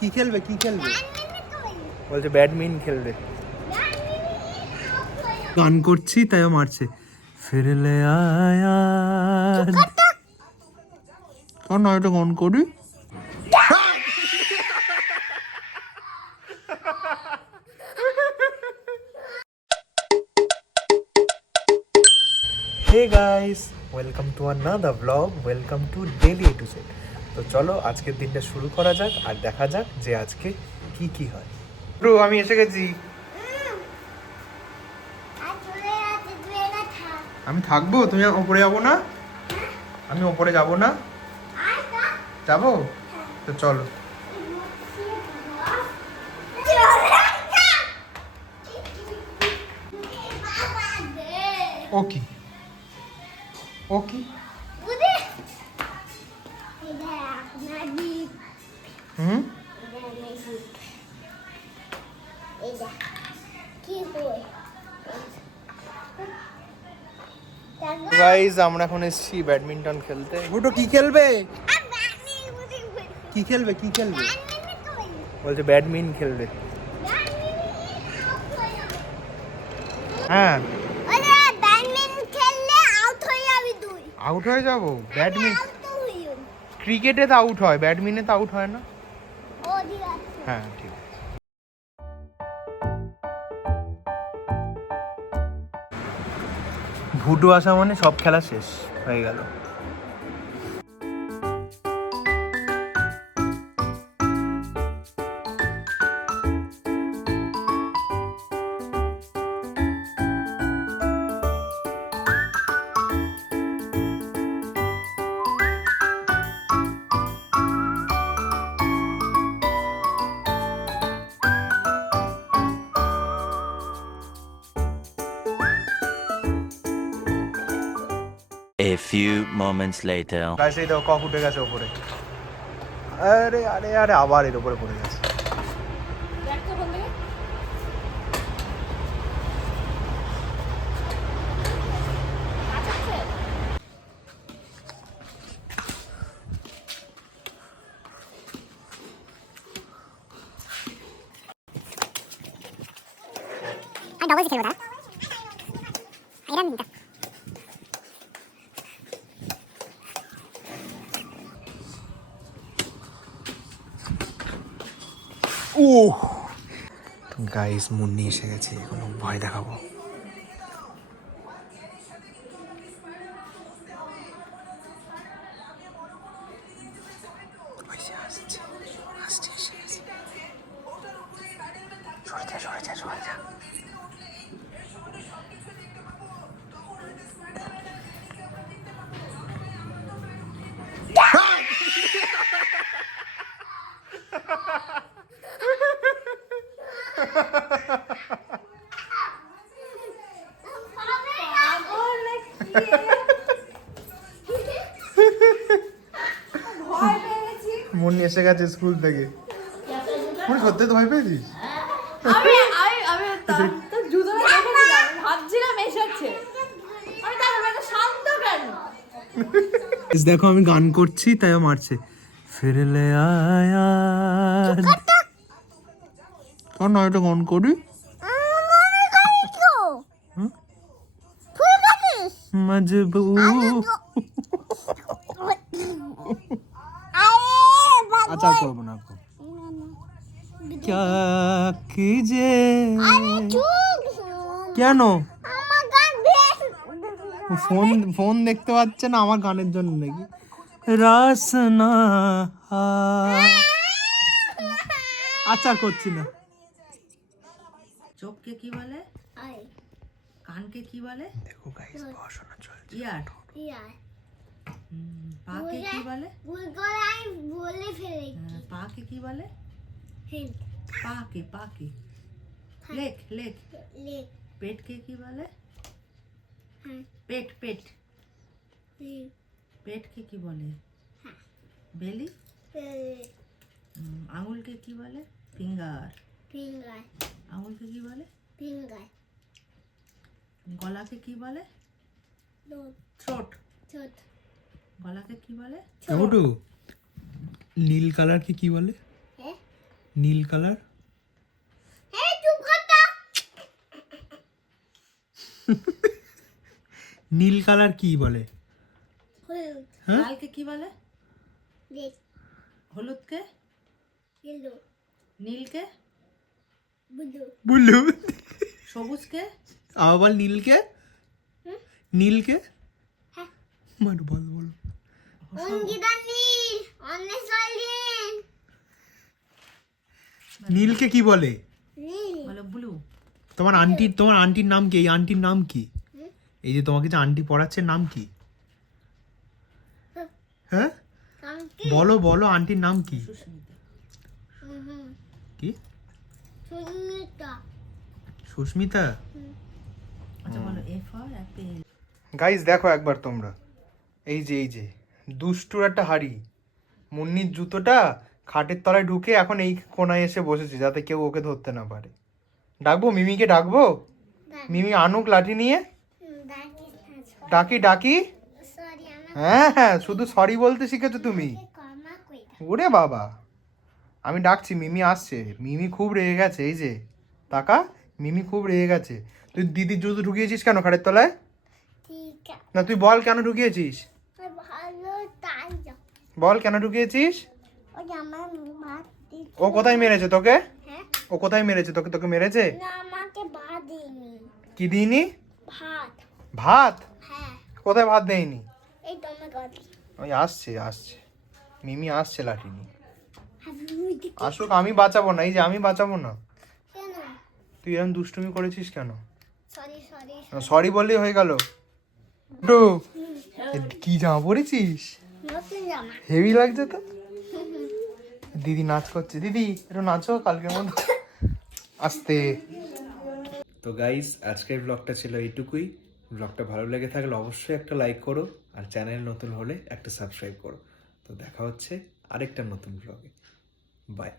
কি খেলবে বলছে ব্যাডমিন্টন খেলবে। গান করছি তাই মারছে। ফিরলে আয়া কেন এটা গান করি। Hey guys, welcome to another blog, welcome to daily A to Z. তো চলো আজকের দিনটা শুরু করা যাক আর দেখা যাক যে আজকে কি কি হয়। ব্রো আমি এসে গেছি। আমি থাকবো, তুমি ওপরে যাবো না? আমি ওপরে যাবো না? যাবো তো চলো। ওকে ওকে হুম গাইস আমরা এখন এসেছি ব্যাডমিন্টন খেলতে। ফুটো কি খেলবে? কি খেলবে বলছে ব্যাডমিন্টন খেলবে। হ্যাঁ আউট হয়ে যাবো। ব্যাডমিন্টন ক্রিকেটে তো আউট হয়, ব্যাডমিন্টনে তো আউট হয় না। হ্যাঁ ঠিক আছে। ভুটু আসা মানে সব খেলা শেষ হয়ে গেল। A few moments later. Guys এই দেখো কক উঠে গেছে উপরে। আরে আরে আরে আবার এর উপরে পড়ে গেছে। আমি ডবল খেলবো না। আইরান মিনিটা। ও গাইস মুন্নি এসে গেছে, এখন ভয় দেখাবো। সরে যা। মুন্নি এসে গেছে স্কুল থেকে। মুন্নি সত্যি তো ভয় পেয়েছিস? দেখো আমি গান করছি তাই মারছে। ফিরলে আয়া কেন এটা গান করি। মজবুর আচ্ছা করবো না। क्या कीजिए কেন ফোন দেখতে পাচ্ছে না আমার গানের জন্য নাকি? রাসনা আচ্ছা করছি না। চোখকে কি বলে? কানকে কি বলে? দেখো গাইস পড়াশোনা চলছে। ইয়ার। পাকে কি বলে? পাকে কি বলে? পাকে লেক পেটকে কি বলে? পেটকে কি বলে? বেলি। আঙুলকে কি বলে? ফিঙ্গার। আঙুলকে কি বলে? গলাকে কি বলে? থ্রোট। গলাকে কি বলে? নীল কালারকে কি বলে? নীল কালার এই চুপ করতা নীল কালার কি বলে? হলুদ হ্যাঁ লালকে কি বলে? রেড হলুদকে? ইয়েলো নীলকে? ব্লু বুলু সবুজকে? আবার বল নীলকে। নীলকে হ্যাঁ মানে বল বল অঙ্কিতা নীল অনেক সাইলেন নীলকে কি বলে? নীল বলো ব্লু। তোমার আন্টির নাম কি? এই আন্টির নাম কি? এই যে তোমাকে যে আন্টি পড়াচ্ছে নাম কি? হ্যাঁ কাঙ্কি বলো বলো আন্টির নাম কি? সুস্মিতা। কি? সুমিতা সুস্মিতা। আচ্ছা বলো এ ফর অ্যাপেল। গাইস দেখো একবার তোমরা, এই যে দুষ্টুর একটা হাড়ি, মুন্নির জুতোটা খাটের তলায় ঢুকে এখন এই কোনায় এসে বসেছে যাতে কেউ ওকে ধরতে না পারে। ডাকবো মিমিকে, ডাকবো মিমি আনুক লাঠি নিয়ে। ডাকি ডাকি সরি আমার হ্যাঁ হ্যাঁ শুধু সরি বলতে শিখেছো তুমি। কমা কইতা ওরে বাবা, আমি ডাকছি, মিমি আসছে। মিমি খুব রেগে গেছে, এই যে তাকা, মিমি খুব রেগে গেছে। তুই দিদির জুতো ঢুকিয়েছিস কেন খাটের তলায়? ঠিক আছে না তুই বল কেন ঢুকিয়েছিস, ভালো তাই যা বল কেন ঢুকিয়েছিস? ওই আমার ভাত ও কোথায় মেরেছে তোকে? হ্যাঁ ও কোথায় মেরেছে তোকে? তোকে মেরেছে? না আমাকে ভাত দিইনি কি দিইনি? ভাত ভাত? হ্যাঁ কোথায় ভাত দেয়নি? এই তোমার গাড়ি ওই আসছে মিমি আসছে লাঠি নিয়ে। হাবুদি আসুক, আমি বাঁচাবো না, এই যে আমি বাঁচাবো না। কেন তুই এরকম দুষ্টুমি করেছিস কেন? সরি সরি সরি বললেই হয়ে গেল। কি জামা পরেছিস, নতুন জামা হেভি লাগছে তো। দিদি নাচ করছে, দিদি একটু নাচো কালকের মতো। আস্তে। তো গাইস আজকের ব্লগটা ছিল এইটুকুই। ব্লগটা ভালো লেগে থাকলে অবশ্যই একটা লাইক করো, আর চ্যানেল নতুন হলে একটা সাবস্ক্রাইব করো। তো দেখা হচ্ছে আরেকটা নতুন ব্লগে। বাই।